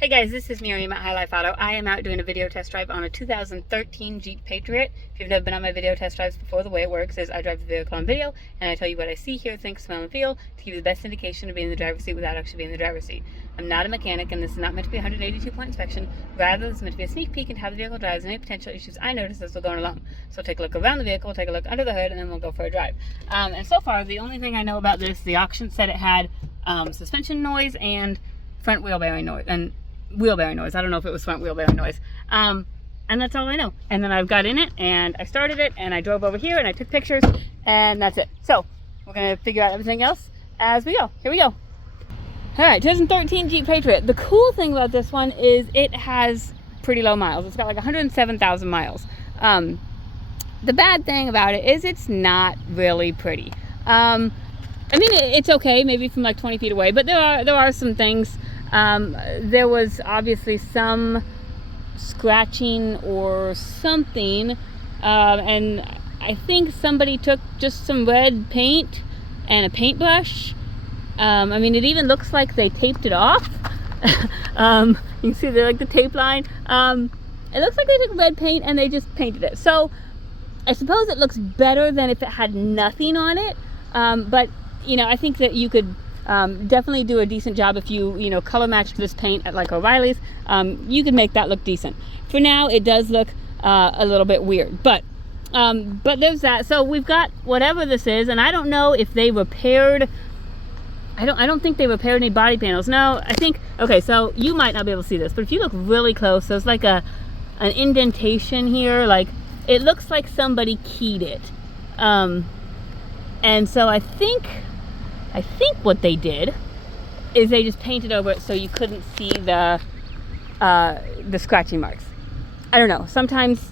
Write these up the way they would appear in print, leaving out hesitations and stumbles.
Hey guys, this is Miriam at High Life Auto. I am out doing a video test drive on a 2013 Jeep Patriot. If you've never been on my video test drives before, the way it works is I drive the vehicle on video and I tell you what I see, hear, think, smell, and feel to give you the best indication of being in the driver's seat without actually being in the driver's seat. I'm not a mechanic and this is not meant to be a 182-point inspection. Rather, this is meant to be a sneak peek into how the vehicle drives and any potential issues I notice as we're going along. So take a look around the vehicle, take a look under the hood, and then we'll go for a drive. And so far, the only thing I know about this, the auction said it had suspension noise and front wheel bearing noise. And wheel bearing noise. I don't know if it was front wheel bearing noise. And that's all I know. And then I've got in it and I started it and I drove over here and I took pictures and that's it. So we're going to figure out everything else as we go. Here we go. All right, 2013 Jeep Patriot. The cool thing about this one is it has pretty low miles. It's got like 107,000 miles. The bad thing about it is it's not really pretty. I mean, it's okay, maybe from like 20 feet away, but there are some things. There was obviously some scratching or something, and I think somebody took just some red paint and a paintbrush. I mean, it even looks like they taped it off. You can see the tape line. It looks like they took red paint and they just painted it. So I suppose it looks better than if it had nothing on it. But you know, I think that you could definitely do a decent job if you color matched this paint at like O'Reilly's. You could make that look decent. For now, it does look a little bit weird, but there's that. So we've got whatever this is, and I don't know if they repaired. I don't think they repaired any body panels. No, I think, okay, so you might not be able to see this, but if you look really close, there's like an indentation here. Like it looks like somebody keyed it, and so I think what they did is they just painted over it so you couldn't see the scratching marks. I don't know. Sometimes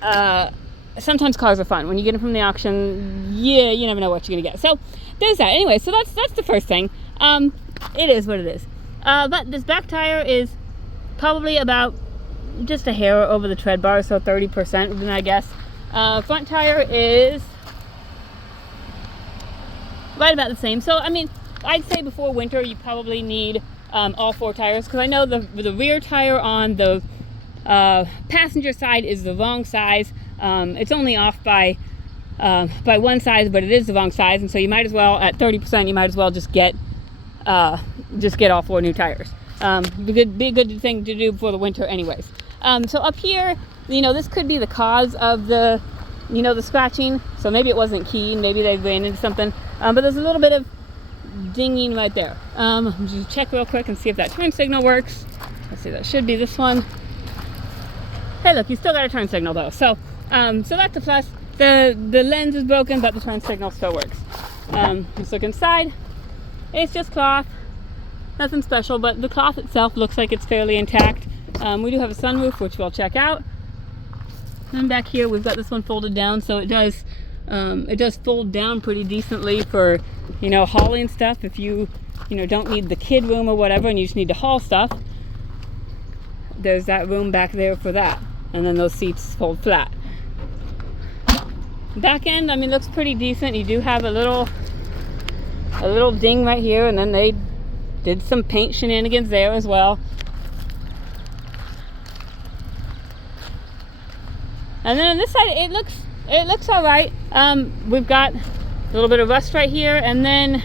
cars are fun. When you get them from the auction, yeah, you never know what you're gonna get. So there's that. Anyway, so that's the first thing. It is what it is. But this back tire is probably about just a hair over the tread bar, so 30%, I guess. Front tire is right about the same. So I mean, I'd say before winter you probably need all four tires, because I know the rear tire on the passenger side is the wrong size. It's only off by one size, but it is the wrong size, and so you might as well, at 30%, you might as well just get all four new tires. Be a good thing to do before the winter anyways. So up here, this could be the cause of the scratching. So maybe it wasn't keyed, maybe they ran into something. But there's a little bit of dinging right there. Just check real quick and see if that turn signal works. Let's see, that should be this one. Hey, look, you still got a turn signal though. So that's a plus. The lens is broken, but the turn signal still works. Let's look inside. It's just cloth, nothing special, but the cloth itself looks like it's fairly intact. We do have a sunroof, which we'll check out. And back here, we've got this one folded down, so it does fold down pretty decently for, hauling stuff. If you don't need the kid room or whatever, and you just need to haul stuff, there's that room back there for that. And then those seats fold flat. Back end, I mean, looks pretty decent. You do have a little ding right here, and then they did some paint shenanigans there as well. And then on this side, it looks all right. We've got a little bit of rust right here, and then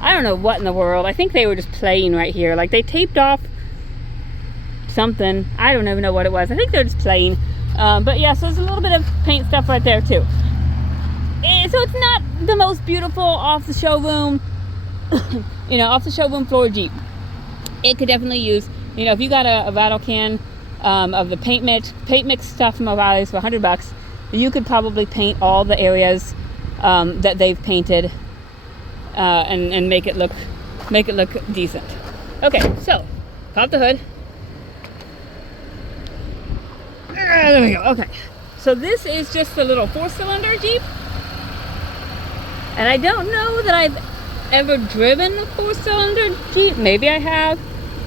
I don't know what in the world. I think they were just playing right here. Like they taped off something. I don't even know what it was. I think they're just playing. But yeah, so there's a little bit of paint stuff right there too. So it's not the most beautiful off the showroom, off the showroom floor Jeep. It could definitely use, if you got a rattle can of the paint mix stuff from O'Reilly's for $100, you could probably paint all the areas that they've painted and make it look decent. Okay, so pop the hood. There we go. Okay, so this is just a little 4-cylinder Jeep, and I don't know that I've ever driven a 4-cylinder Jeep. Maybe I have.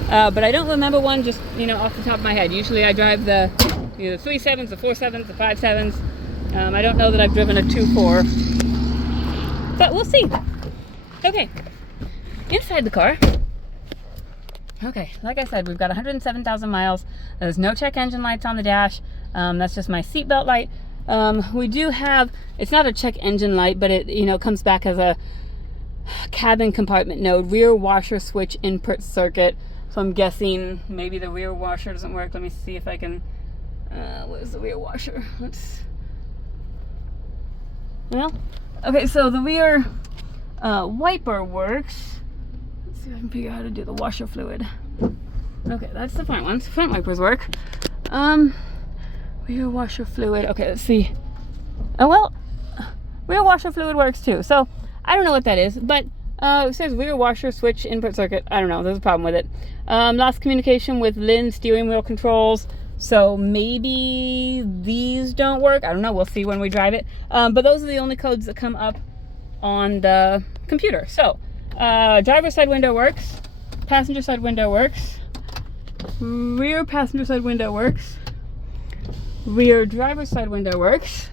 But I don't remember one just, off the top of my head. Usually I drive the 3.7s, the 4.7s, the 5.7s. I don't know that I've driven a 2.4. But we'll see. Okay. Inside the car, Okay, like I said, we've got 107,000 miles. There's no check engine lights on the dash. That's just my seatbelt light. We do have, it's not a check engine light, but it, you know, comes back as a cabin compartment node, rear washer switch input circuit. So I'm guessing maybe the rear washer doesn't work. Let me see if I can, where's the rear washer? Well, okay, so the rear wiper works. Let's see if I can figure out how to do the washer fluid. Okay, that's the front ones. Front wipers work. Rear washer fluid. Okay, let's see. Oh, well, rear washer fluid works too. So I don't know what that is, but it says rear washer switch input circuit. I don't know. There's a problem with it. Lost communication with Lynn steering wheel controls. So maybe these don't work. I don't know. We'll see when we drive it. But those are the only codes that come up on the computer. So driver's side window works. Passenger side window works. Rear passenger side window works. Rear driver's side window works.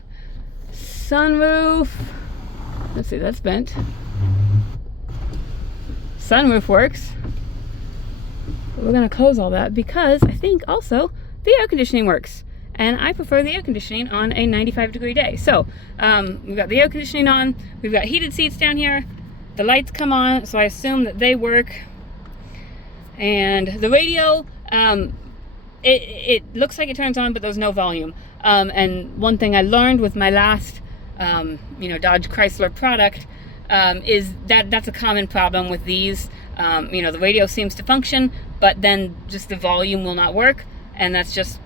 Sunroof. Let's see, that's bent. Sunroof works. But we're going to close all that because I think also the air conditioning works. And I prefer the air conditioning on a 95-degree day. So we've got the air conditioning on. We've got heated seats down here. The lights come on, so I assume that they work. And the radio, it looks like it turns on, but there's no volume. And one thing I learned with my last Dodge Chrysler product is that that's a common problem with these. The radio seems to function, but then just the volume will not work, and that's just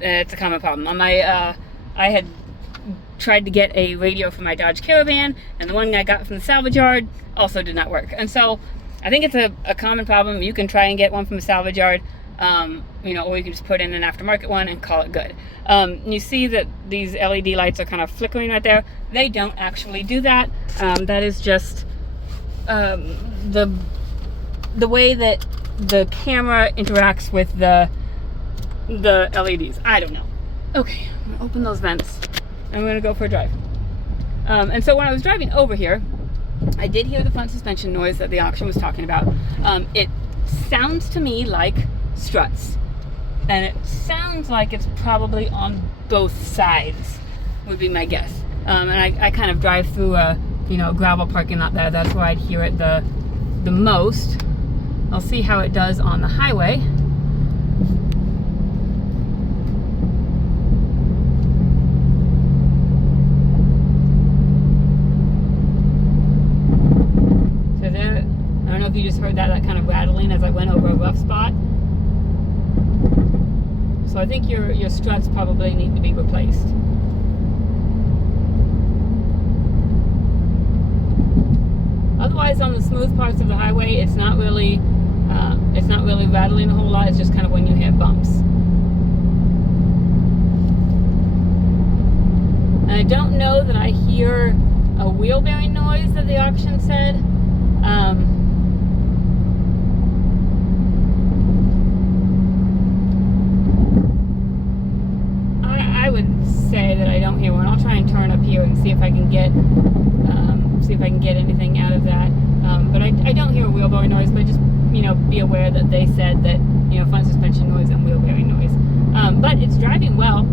it's a common problem. On my I had tried to get a radio for my Dodge Caravan, and the one I got from the salvage yard also did not work. And so I think it's a common problem. You can try and get one from the salvage yard, or you can just put in an aftermarket one and call it good. You see that these LED lights are kind of flickering right there. They don't actually do that. That is just the way that the camera interacts with the LEDs. I don't know. Okay, I'm gonna open those vents. I'm gonna go for a drive. And so when I was driving over here, I did hear the front suspension noise that the auction was talking about. It sounds to me like struts, and it sounds like it's probably on both sides, would be my guess. And I kind of drive through a gravel parking lot there. That's where I'd hear it the most. I'll see how it does on the highway. So there, I don't know if you just heard that kind of rattling as I went over a rough spot. So I think your struts probably need to be replaced. Otherwise, on the smooth parts of the highway, it's not really rattling a whole lot. It's just kind of when you hit bumps. And I don't know that I hear a wheel bearing noise that the auction said. I would say that I don't hear one. I'll try and turn up here and see if I can get anything out of that. But I don't hear a wheel bearing noise, but just be aware that they said that front suspension noise and wheel bearing noise. But it's driving well.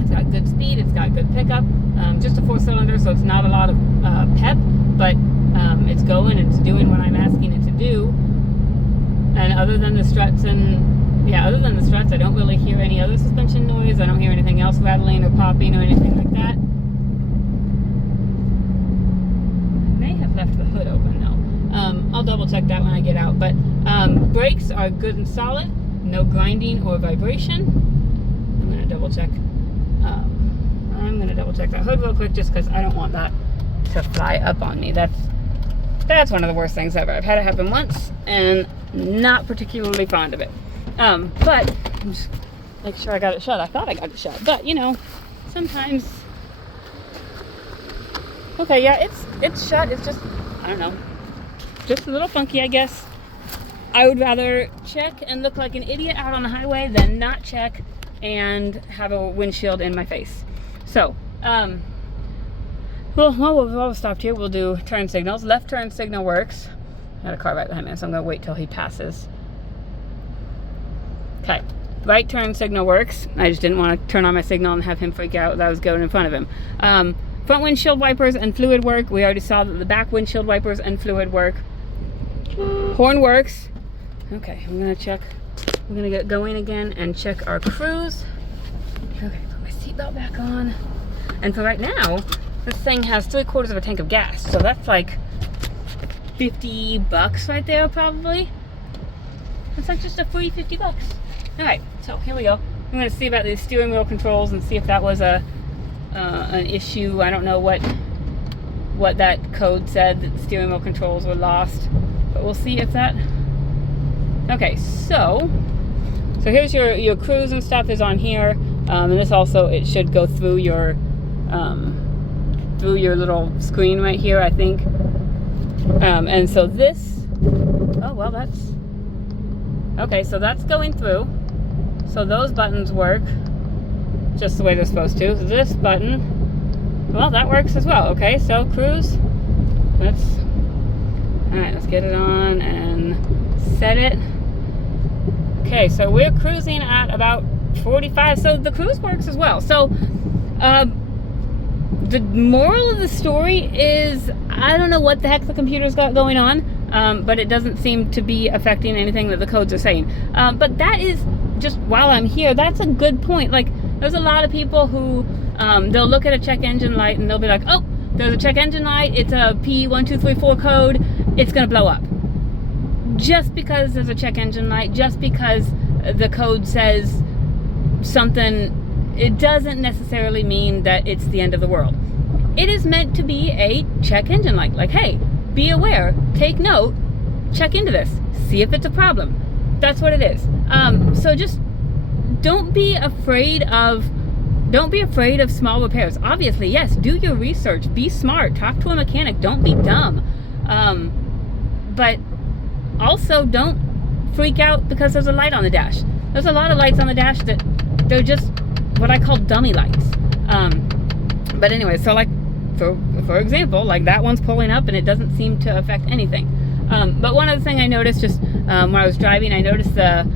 It's got good speed. It's got good pickup. Just a 4-cylinder, so it's not a lot of pep, but it's going and it's doing what I'm asking it to do. And other than the struts I don't really hear any other suspension noise. I don't hear anything else rattling or popping or anything like that. I may have left the hood open though. I'll double check that when I get out. But brakes are good and solid. No grinding or vibration. I'm going to double check. I'm going to double check that hood real quick just because I don't want that to fly up on me. That's one of the worst things ever. I've had it happen once and not particularly fond of it. But I'm just making sure I got it shut. I thought I got it shut, but sometimes. Okay, yeah, it's shut. It's just, I don't know, just a little funky, I guess. I would rather check and look like an idiot out on the highway than not check and have a windshield in my face. So, well, while we've all stopped here, we'll do turn signals. Left turn signal works. I got a car right behind me, so I'm going to wait till he passes. Okay, right turn signal works. I just didn't want to turn on my signal and have him freak out that I was going in front of him. Front windshield wipers and fluid work. We already saw that the back windshield wipers and fluid work. Horn works. Okay, I'm gonna check. We're gonna get going again and check our cruise. Okay, put my seatbelt back on. And for right now, this thing has 3/4 of a tank of gas. So that's like $50 right there, probably. It's like just a free $50. All right, so here we go. I'm gonna see about these steering wheel controls and see if that was an issue. I don't know what that code said, that the steering wheel controls were lost, but we'll see if that. Okay, so here's your cruise and stuff is on here, and this also, it should go through your little screen right here, I think. And so this, oh well, that's okay. So that's going through. So those buttons work just the way they're supposed to. So this button, well, that works as well. Okay, so cruise. All right, let's get it on and set it. Okay, so we're cruising at about 45. So the cruise works as well. So the moral of the story is, I don't know what the heck the computer's got going on, but it doesn't seem to be affecting anything that the codes are saying. But that is just, while I'm here, that's a good point. Like, there's a lot of people who they'll look at a check engine light and they'll be like, oh, there's a check engine light, it's a P1234 code, it's gonna blow up. Just because there's a check engine light, just because the code says something, it doesn't necessarily mean that it's the end of the world. It is meant to be a check engine light. Like, hey, be aware, take note, check into this, see if it's a problem. That's what it is. So just don't be afraid of small repairs. Obviously, yes, do your research, be smart, talk to a mechanic, don't be dumb. But also don't freak out because there's a light on the dash. There's a lot of lights on the dash that they're just what I call dummy lights. But anyway, so like for example, like that one's pulling up and it doesn't seem to affect anything. But one other thing I noticed just when I was driving, I noticed the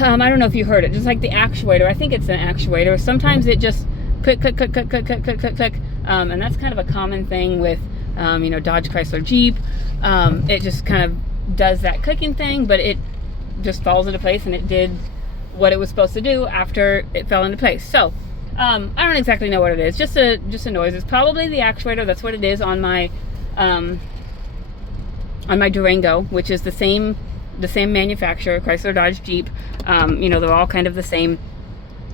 I don't know if you heard it, just like the actuator. I think it's an actuator. Sometimes it just click, click, click, click, click, click, click, click, click. And that's kind of a common thing with you know, Dodge, Chrysler, Jeep. It just kind of does that clicking thing, but it just falls into place, and it did what it was supposed to do after it fell into place. So I don't exactly know what it is, just a noise. It's probably the actuator. That's what it is on my Durango, which is the same manufacturer, Chrysler, Dodge, Jeep. You know, they're all kind of the same.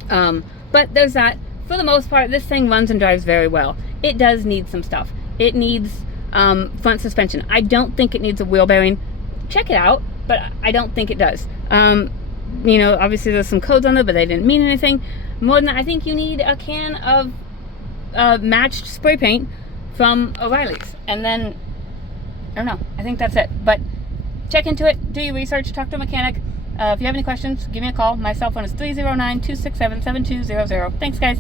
But there's that. For the most part, this thing runs and drives very well. It does need some stuff. It needs front suspension. I don't think it needs a wheel bearing. Check it out, but I don't think it does. You know, obviously there's some codes on there, but they didn't mean anything. More than that, I think you need a can of matched spray paint from O'Reilly's. And then, I don't know, I think that's it. But check into it, do your research, talk to a mechanic. If you have any questions, give me a call. My cell phone is 309-267-7200. Thanks, guys.